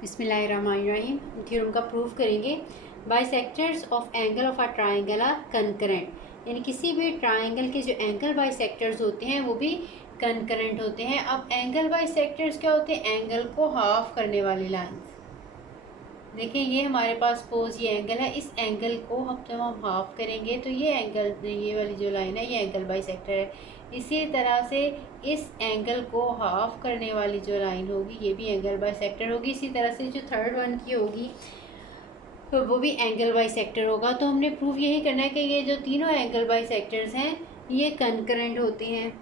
बिस्मिल्लाहिर्रहमानिर्रहीम। थ्योरम का प्रूफ करेंगे। Bisectors of angle of a triangle are concurrent, यानी किसी भी ट्राइंगल के जो एंगल बाइसेक्टर्स होते हैं वो भी कंकरेंट होते हैं। अब एंगल बाइसेक्टर्स क्या होते हैं? एंगल को हाफ करने वाली लाइन। देखिए ये हमारे पास सपोज ये एंगल है, इस एंगल को हम जब हम हाफ करेंगे तो ये एंगल, ये वाली जो लाइन है ये एंगल बाइसेक्टर है। इसी तरह से इस एंगल को हाफ करने वाली जो लाइन होगी ये भी एंगल बाइसेक्टर होगी। इसी तरह से जो थर्ड वन की होगी तो वो भी एंगल बाइसेक्टर होगा। तो हमने प्रूफ यही करना है कि ये जो तीनों एंगल बाइसेक्टर्स हैं ये कंकरेंट होते हैं।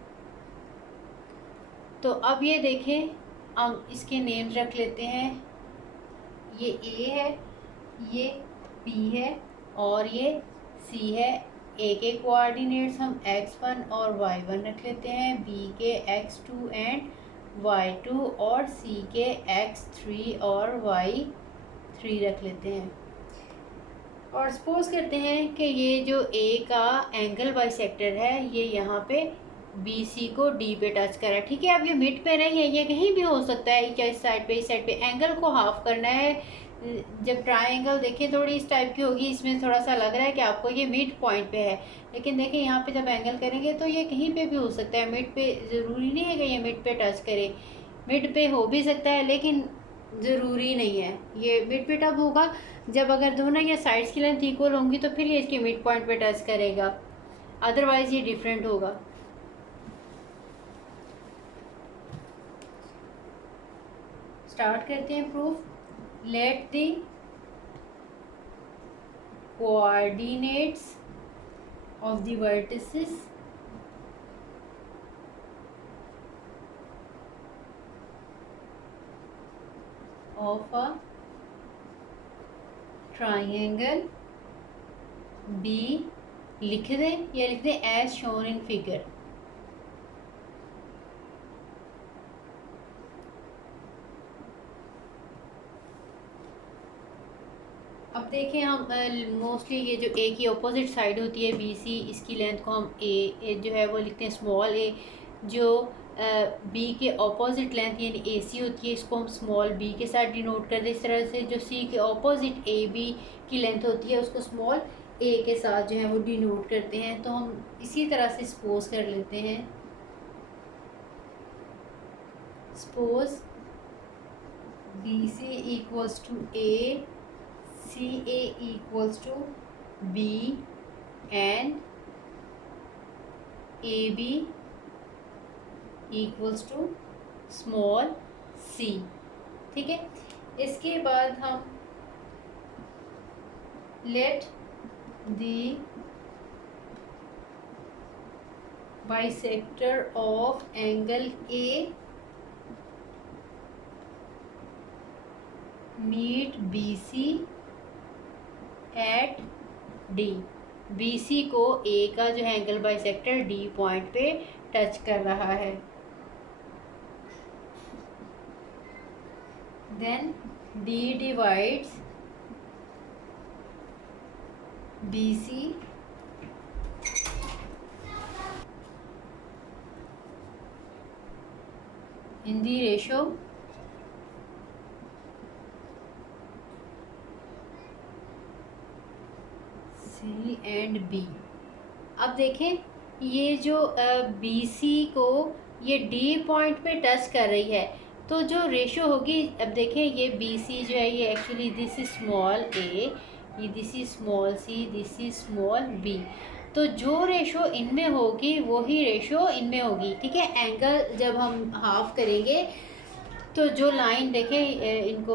तो अब ये देखें, हम इसके नेम रख लेते हैं। ये ए है, ये बी है और ये सी है। ए के कोऑर्डिनेट्स हम x1 और y1 रख लेते हैं, बी के x2 एंड y2 और सी के x3 और y3 रख लेते हैं। और सपोज करते हैं कि ये जो ए का एंगल बाइसेक्टर है ये यहाँ पे बी सी को डी पे टच कर रहा है। ठीक है, अब ये मिड पे नहीं है, ये कहीं भी हो सकता है, क्या इस साइड पे एंगल को हाफ करना है। जब ट्राइंगल देखिए थोड़ी इस टाइप की होगी, इसमें थोड़ा सा लग रहा है कि आपको ये मिड पॉइंट पे है, लेकिन देखिए यहाँ पे जब एंगल करेंगे तो ये कहीं पे भी हो सकता है। मिड पे ज़रूरी नहीं है कि ये मिड पे टच करे, मिड पे हो भी सकता है लेकिन ज़रूरी नहीं है। ये मिड पे टच होगा जब अगर दोनों ये साइड्स की लेंथ इक्वल होंगी तो फिर ये इसके मिड पॉइंट पे टच करेगा, अदरवाइज ये डिफरेंट होगा। स्टार्ट करते हैं proof. Let the coordinates of the vertices of a triangle be लिख दें या लिख दें एज शोन इन फिगर। अब देखें हम मोस्टली ये जो ए की अपोजिट साइड होती है बी सी, इसकी लेंथ को हम ए जो है वो लिखते हैं स्मॉल ए। जो बी के अपोजिट लेंथ यानी ए सी होती है इसको हम स्मॉल बी के साथ डिनोट कर दें। इस तरह से जो सी के अपोजिट ए बी की लेंथ होती है उसको स्मॉल ए के साथ जो है वो डिनोट करते हैं। तो हम इसी तरह से सपोज कर लेते हैं। Suppose B C equals to A, CA equals to B and AB equals to small c। ठीक है, इसके बाद हम let the bisector of angle A meet BC at D. B C को ए का जो है एंगल बाइसेक्टर डी पॉइंट पे टच कर रहा है। Then D divides B C in the ratio C and B. अब देखें ये जो बी सी को ये डी पॉइंट पे टच कर रही है तो जो रेशो होगी, अब देखें ये बी सी जो है ये actually this is small A, ये this is small C, this is small B. तो जो रेशो इनमें होगी वही रेशो इनमें होगी। ठीक है, एंगल जब हम हाफ करेंगे तो जो लाइन देखें इनको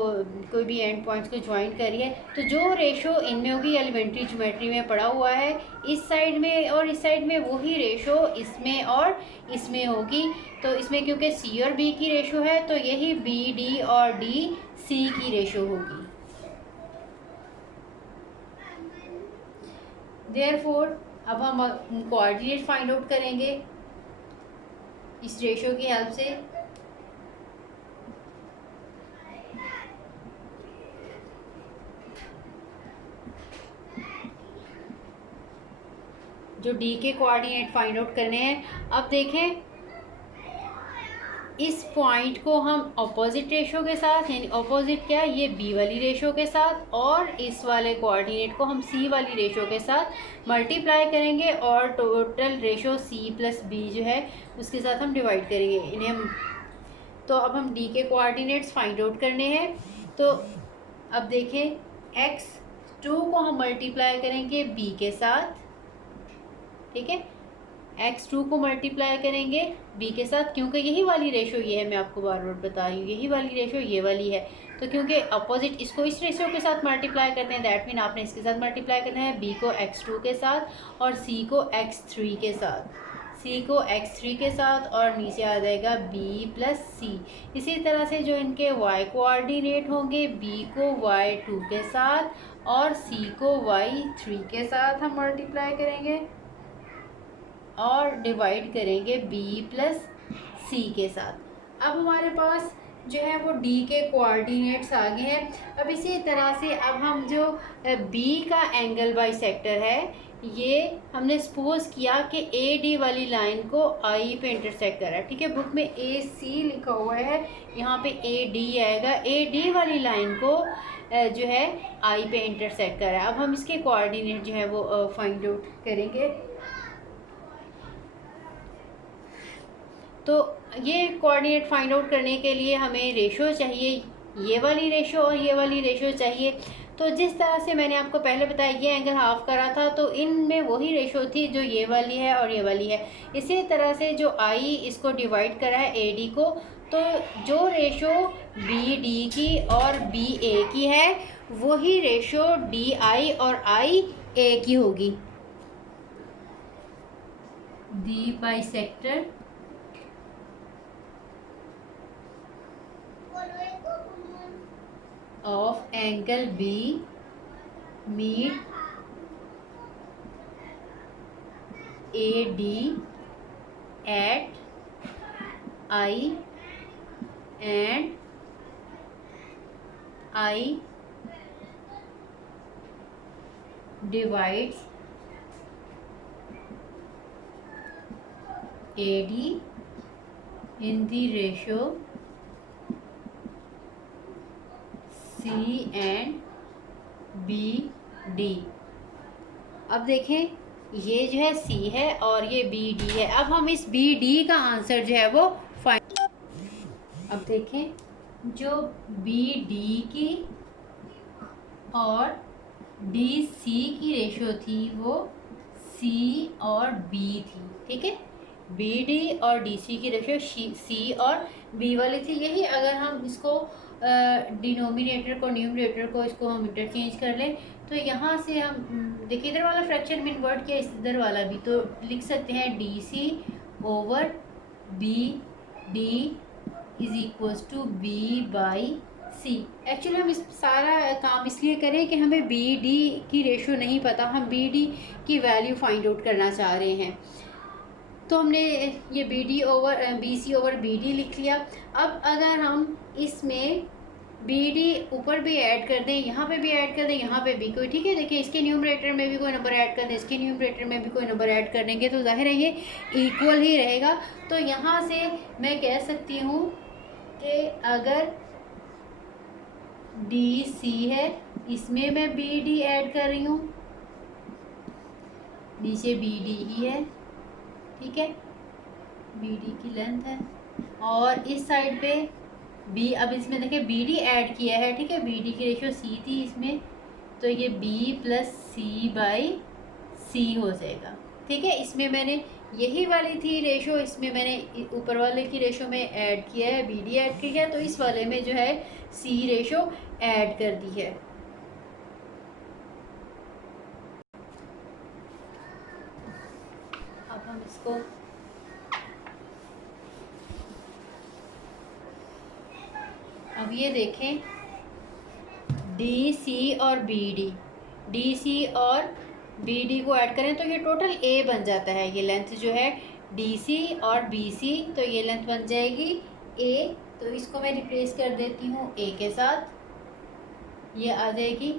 कोई भी एंड पॉइंट्स को ज्वाइन करिए तो जो रेशो इनमें होगी एलिमेंट्री ज्योमेट्री में पढ़ा हुआ है, इस साइड में और इस साइड में वही रेशो इसमें और इसमें होगी। तो इसमें क्योंकि सी और बी की रेशो है तो यही बी डी और डी सी की रेशो होगी। देयरफॉर अब हम कोऑर्डिनेट फाइंड आउट करेंगे इस रेशो की हेल्प से। जो डी के कोऑर्डिनेट फाइंड आउट करने हैं, अब देखें इस पॉइंट को हम अपोजिट रेशो के साथ, यानी अपोजिट क्या, ये बी वाली रेशो के साथ, और इस वाले कोऑर्डिनेट को हम सी वाली रेशो के साथ मल्टीप्लाई करेंगे और total ratio C plus B जो है उसके साथ हम डिवाइड करेंगे इन्हें हम। तो अब हम डी के कोऑर्डिनेट्स फाइंड आउट करने हैं। तो अब देखें, x2 को हम मल्टीप्लाई करेंगे b के साथ, ठीक है, x2 को मल्टीप्लाई करेंगे b के साथ, क्योंकि यही वाली रेशो ये है, मैं आपको बार बार बता रही हूँ, यही वाली रेशो ये वाली है। तो क्योंकि अपोजिट इसको इस रेशो के साथ मल्टीप्लाई करते हैं, दैट मीन आपने इसके साथ मल्टीप्लाई करना है, b को x2 के साथ और c को x3 के साथ, c को x3 के साथ, और नीचे आ जाएगा b प्लस सी। इसी तरह से जो इनके y कोऑर्डिनेट होंगे, b को y2 के साथ और c को y3 के साथ हम मल्टीप्लाई करेंगे और डिवाइड करेंगे b प्लस सी के साथ। अब हमारे पास जो है वो d के कोऑर्डिनेट्स आ गए हैं। अब इसी तरह से अब हम जो b का एंगल बाइसेक्टर है, ये हमने सपोज किया कि ए डी वाली लाइन को आई पे इंटरसेक्ट कर रहा है, ठीक है, बुक में ए सी लिखा हुआ है, यहाँ पे ए डी आएगा, ए डी वाली लाइन को जो है आई पे इंटरसेक्ट कर रहा है। अब हम इसके कोऑर्डिनेट जो है वो फाइंड आउट करेंगे। तो ये कोऑर्डिनेट फाइंड आउट करने के लिए हमें रेशो चाहिए, ये वाली रेशो और ये वाली रेशो चाहिए। तो जिस तरह से मैंने आपको पहले बताया ये एंगल हाफ करा था, तो इनमें वही रेशो थी जो ये वाली है और ये वाली है। इसी तरह से जो आई इसको डिवाइड करा है ए डी को, तो जो रेशो बी डी की और बी ए की है वही रेशो डी आई और आई ए की होगी। दी bisector of angle B meet AD at I and I divides AD in the ratio C and BD। अब देखें ये जो है C है और ये BD है। अब हम इस BD का आंसर जो है वो फाइंड, अब देखें जो BD की और DC की रेशो थी वो C और B थी, ठीक है, BD और DC की रेशो C और B वाली थी। यही अगर हम इसको डिनोमिनेटर को न्यूमरेटर को इसको हम इंटरचेंज कर लें, तो यहाँ से हम देखिए इधर वाला फ्रैक्शन में इन्वर्ट किया, इधर वाला भी, तो लिख सकते हैं DC over BD is equals to B by C। Actually हम इस सारा काम इसलिए करें कि हमें BD की रेशो नहीं पता, हम BD की वैल्यू फाइंड आउट करना चाह रहे हैं। तो हमने ये BD over BC over BD लिख लिया। अब अगर हम इसमें BD ऊपर भी ऐड कर दें, यहाँ पे भी ऐड कर दें, यहाँ पे भी कोई, ठीक है, देखिए इसके न्यूमरेटर में भी कोई नंबर ऐड कर दें, इसके न्यूमरेटर में भी कोई नंबर ऐड कर देंगे, तो जाहिर है ये इक्वल ही रहेगा। तो यहाँ से मैं कह सकती हूँ कि अगर DC है, इसमें मैं BD ऐड कर रही हूँ, नीचे BD ही है, ठीक है, BD की लेंथ है, और इस साइड पे B, अब इसमें देखिए BD ऐड किया है, ठीक है, BD की रेशो C थी इसमें, तो ये B plus C by C हो जाएगा, ठीक है। इसमें मैंने यही वाली थी रेशो, इसमें मैंने ऊपर वाले की रेशो में ऐड किया है, BD ऐड किया है, तो इस वाले में जो है C रेशो ऐड कर दी है। अब हम इसको अब ये देखें DC और DC और BD को ऐड करें तो ये टोटल A बन जाता है। ये लेंथ जो है DC और BC, तो ये लेंथ बन जाएगी A, तो इसको मैं रिप्लेस कर देती हूँ A के साथ, ये आ जाएगी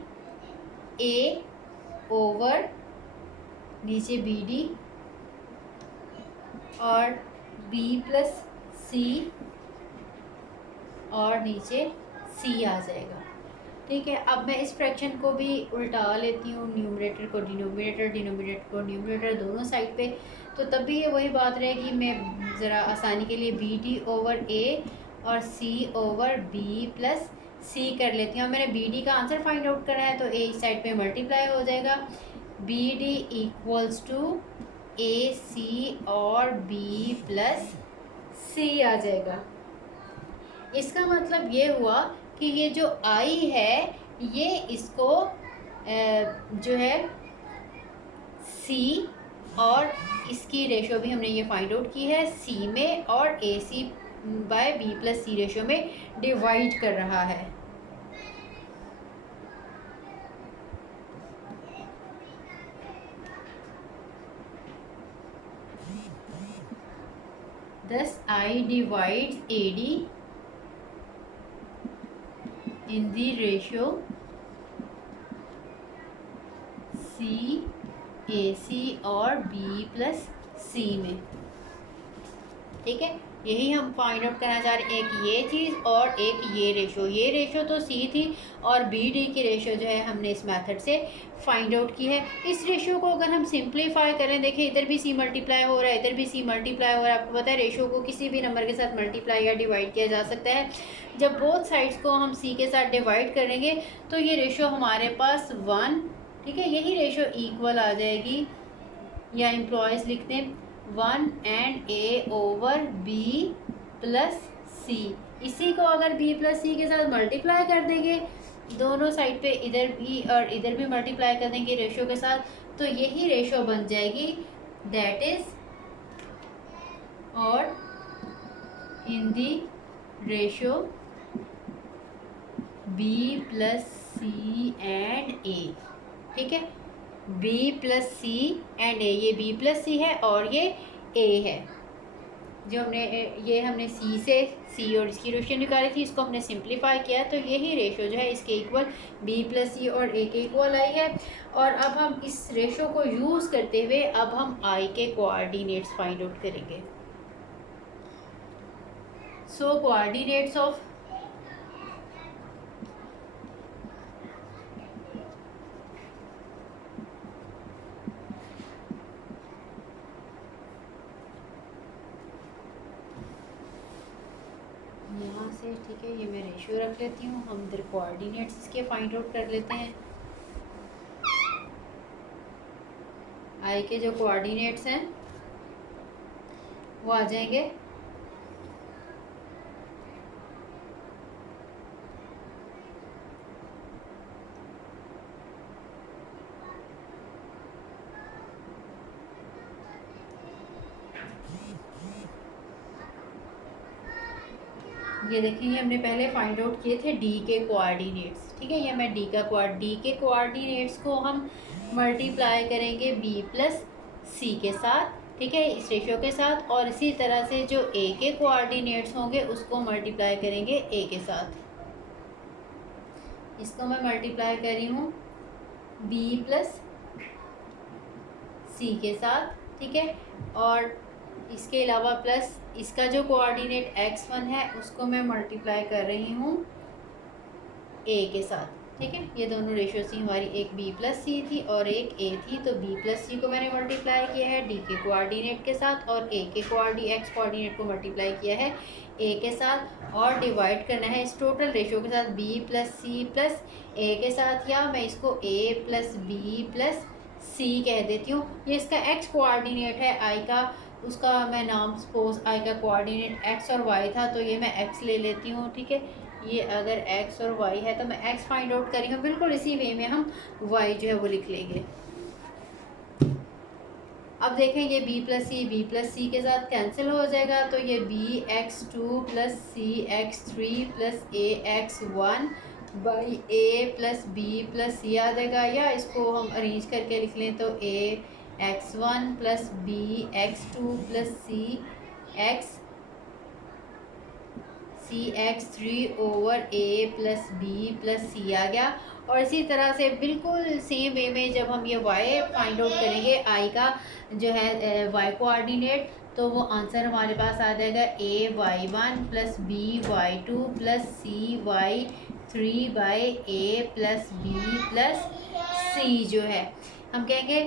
A ओवर नीचे BD और B प्लस C और नीचे सी आ जाएगा। ठीक है, अब मैं इस फ्रैक्शन को भी उल्टा लेती हूँ, न्यूमरेटर को डिनोमिनेटर, डिनोमिनेटर को न्यूमरेटर, दोनों साइड पे। तो तब भी ये वही बात रहेगी। मैं ज़रा आसानी के लिए बी डी ओवर ए और सी ओवर बी प्लस सी कर लेती हूँ। मैंने बी डी का आंसर फाइंड आउट करा है तो ए इस साइड पे मल्टीप्लाई हो जाएगा। बी डी इक्वल्स टू ए सी और बी प्लस सी आ जाएगा। इसका मतलब ये हुआ कि ये जो आई है ये इसको जो है सी और इसकी रेशो भी हमने ये फाइंड आउट की है, सी में और ए सी बाय बी प्लस सी रेशो में डिवाइड कर रहा है। Thus I divides AD in the ratio C AC और B प्लस C में। ठीक है, यही हम फाइंड आउट करना चाह रहे हैं, एक ये चीज़ और एक ये रेशो। ये रेशो तो सी थी और बी डी की रेशो जो है हमने इस मेथड से फाइंड आउट की है। इस रेशो को अगर हम सिंप्लीफाई करें, देखिए इधर भी सी मल्टीप्लाई हो रहा है, इधर भी सी मल्टीप्लाई हो रहा है। आपको पता है रेशो को किसी भी नंबर के साथ मल्टीप्लाई या डिवाइड किया जा सकता है। जब बोथ साइड्स को हम सी के साथ डिवाइड करेंगे तो ये रेशो हमारे पास 1, ठीक है, यही रेशो इक्वल आ जाएगी, या एम्प्लॉयज़ लिखते हैं 1 and A over B plus C. इसी को अगर बी प्लस सी के साथ मल्टीप्लाई कर देंगे, दोनों साइड पे इधर भी और इधर भी मल्टीप्लाई कर देंगे रेशो के साथ, तो यही रेशो बन जाएगी, दैट इज और in the ratio B plus C and A. ठीक है, B plus C and A, ये बी प्लस सी है और ये ए है। जो हमने सी से सी और इसकी रेशो निकाली थी, इसको हमने सिंप्लीफाई किया तो यही रेशो जो है इसके इक्वल बी प्लस सी और ए के इक्वल आई है। और अब हम इस रेशो को यूज़ करते हुए अब हम आई के कोऑर्डिनेट्स फाइंड आउट करेंगे। सो कोऑर्डिनेट्स ऑफ यहाँ से, ठीक है, ये मैं रेशियो रख लेती हूँ, हम इधर कोऑर्डिनेट्स इसके फाइंड आउट कर लेते हैं। आई के जो कोऑर्डिनेट्स हैं वो आ जाएंगे ये देखिए, ये हमने पहले फाइंड आउट किए थे डी के कोऑर्डिनेट्स। ठीक है, ये मैं डी के कोऑर्डिनेट्स को हम मल्टीप्लाई करेंगे बी प्लस सी के साथ, ठीक है, इस रेशो के साथ। और इसी तरह से जो ए के कोऑर्डिनेट्स होंगे उसको मल्टीप्लाई करेंगे ए के साथ। इसको मैं मल्टीप्लाई कर रही हूँ बी प्लस सी के साथ, ठीक है, और इसके अलावा प्लस इसका जो कोऑर्डिनेट x1 है उसको मैं मल्टीप्लाई कर रही हूँ a के साथ। ठीक है, ये दोनों रेशो सी हमारी, एक b प्लस सी थी और एक a थी, तो b प्लस सी को मैंने मल्टीप्लाई किया है d के कोऑर्डिनेट के साथ और a के x कोऑर्डिनेट को मल्टीप्लाई किया है a के साथ, और डिवाइड करना है इस टोटल रेशो के साथ b plus C plus a के साथ, या मैं इसको a plus B plus C कह देती हूँ। ये इसका x कोऑर्डिनेट है आई का, उसका मैं नाम सपोज आई का कोऑर्डिनेट x और y था तो ये मैं x ले लेती हूँ। ठीक है, ये अगर x और y है तो मैं x फाइंड आउट करी हूँ, बिल्कुल इसी वे में हम y जो है वो लिख लेंगे। अब देखें, ये b प्लस सी के साथ कैंसिल हो जाएगा, तो ये bx2 plus cx3 plus ax1 by a plus b plus C आ जाएगा, या इसको हम अरेंज करके लिख लें तो ax1 plus bx2 plus cx3 over a plus b plus C आ गया। और इसी तरह से बिल्कुल सेम वे में जब हम ये y फाइंड आउट करेंगे आई का जो है y कोऑर्डिनेट, तो वो आंसर हमारे पास आ जाएगा AY1 plus BY2 plus CY3 by A plus B plus C जो है हम कहेंगे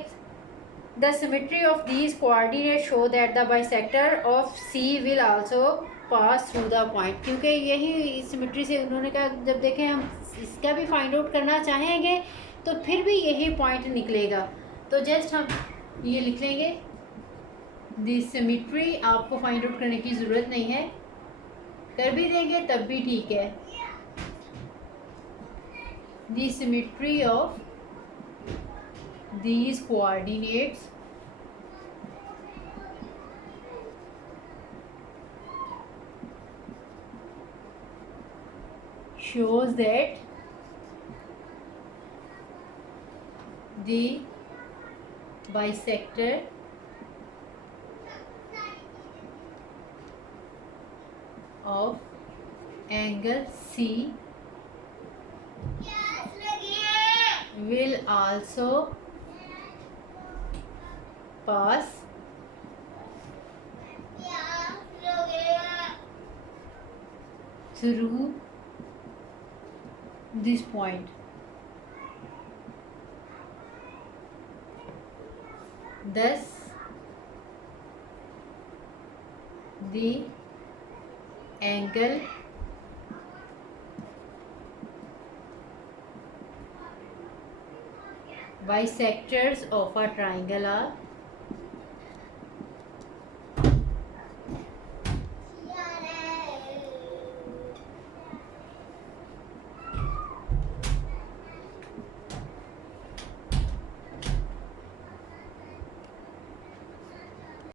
the symmetry of these coordinate show that the bisector of C will also pass through the point, क्योंकि यही सिमेट्री से उन्होंने कहा जब देखें हम इसका भी फाइंड आउट करना चाहेंगे तो फिर भी यही पॉइंट निकलेगा। तो जस्ट हम ये लिख लेंगे, दी सिमेट्री आपको फाइंड आउट करने की ज़रूरत नहीं है, कर भी देंगे तब भी ठीक है। The symmetry of these coordinates shows that the bisector of angle C will also pass through this point. Thus, the angle bisectors of a triangle are